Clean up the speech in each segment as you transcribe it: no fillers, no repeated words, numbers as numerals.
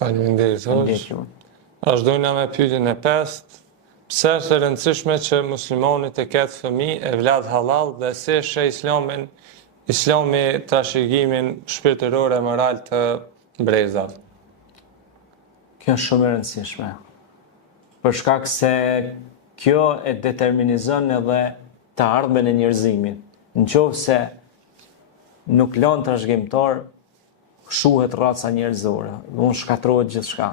Faleminderit hoxh. Vazhdojna me pyetjen e 5. Pse është e rëndësishme që muslimanit të ketë fëmijë e vlad halal dhe si sheh Islami trashëgimin shpirtëror e moral të brezave? Kjo është shumë e rëndësishme. Për shkak se kjo e determinizon edhe të ardhmen e njerëzimit. Nëse nuk lën trashëgimtar, shuhet raca njerëzore, unë shkatrohet gjithçka.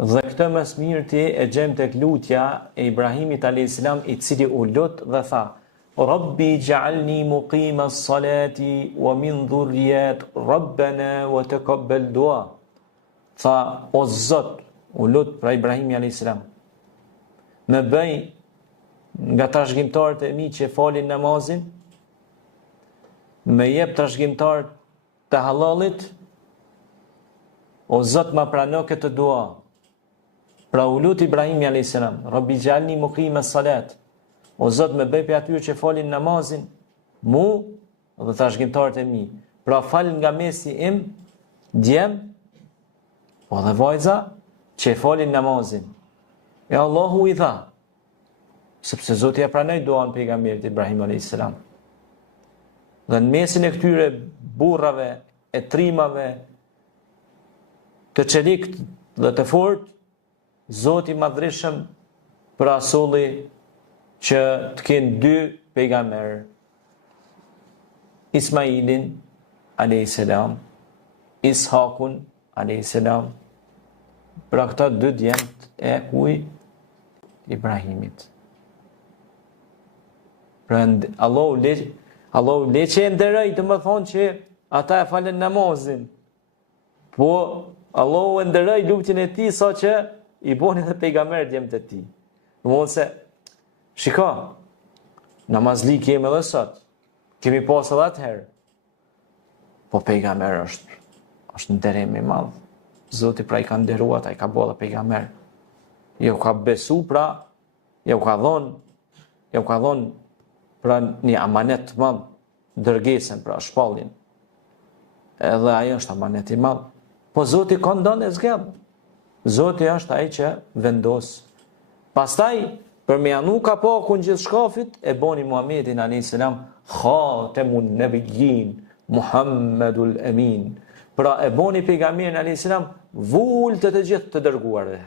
Dhe këtë më së miri ti e gjem tek lutja e Ibrahimit a.s. i cili u lut dhe tha: Rabbi ja'alni muqima as-salati wa min dhurriyyati rabbana wa taqabbal du'a. Tha: o Zot, u lut pra Ibrahimi a.s. më bëj nga trashëgimtarët e mi që falin namazin, më jep trashëgimtarët të halalit, o Zot ma prano këtë dua. Pra u lut Ibrahimi a.s. Rabbi ja'alni muqima as-salat. O Zot më bëj për atyre që falin namazin, mu dhe trashëgimtarët e mi. Pra fal nga mesi im, djem, o dhe vajza, që falin namazin. E Allahu i tha, sepse Zoti ja pranoi duan pejgamberit Ibrahim a.s. Dhe në mesin e këtyre burrave, e trimave, të çelikt dhe të fort, Zoti madhreshëm parasolli që të kenë 2 pejgamber, Ismailin a.s. Ishakun a.s. Pra këta 2 djemt e kuj Ibrahimit. Pra Allahu le që e nderoj, të më thonë që ata e falen namazin. Po Allahu e nderoj lutjen e tij sa që i boni dhe pejgamberët djemt e tij. Domthonse se shiko, namazli kemi edhe sot, kemi pas edhe atëherë. Po pejgamber është nderim i madh. Zoti pra i ka nderuar, ai ka bërë pejgamber. Jo ka besu pra, jo ka dhon pra një amanet të madh, dërgesën pra shpallin. Edhe ajo është amanet i madh. Po Zoti ka ndonë e zgjedh. Zoti është ai që vendos. Pastaj për me anu kapakun gjithë shkafit, e boni Muhammedin a.s. Khatemun Nabiyyin, Muhammedul Amin. Pra e boni pejgamberin a.s. vullë të gjithë të dërguarve.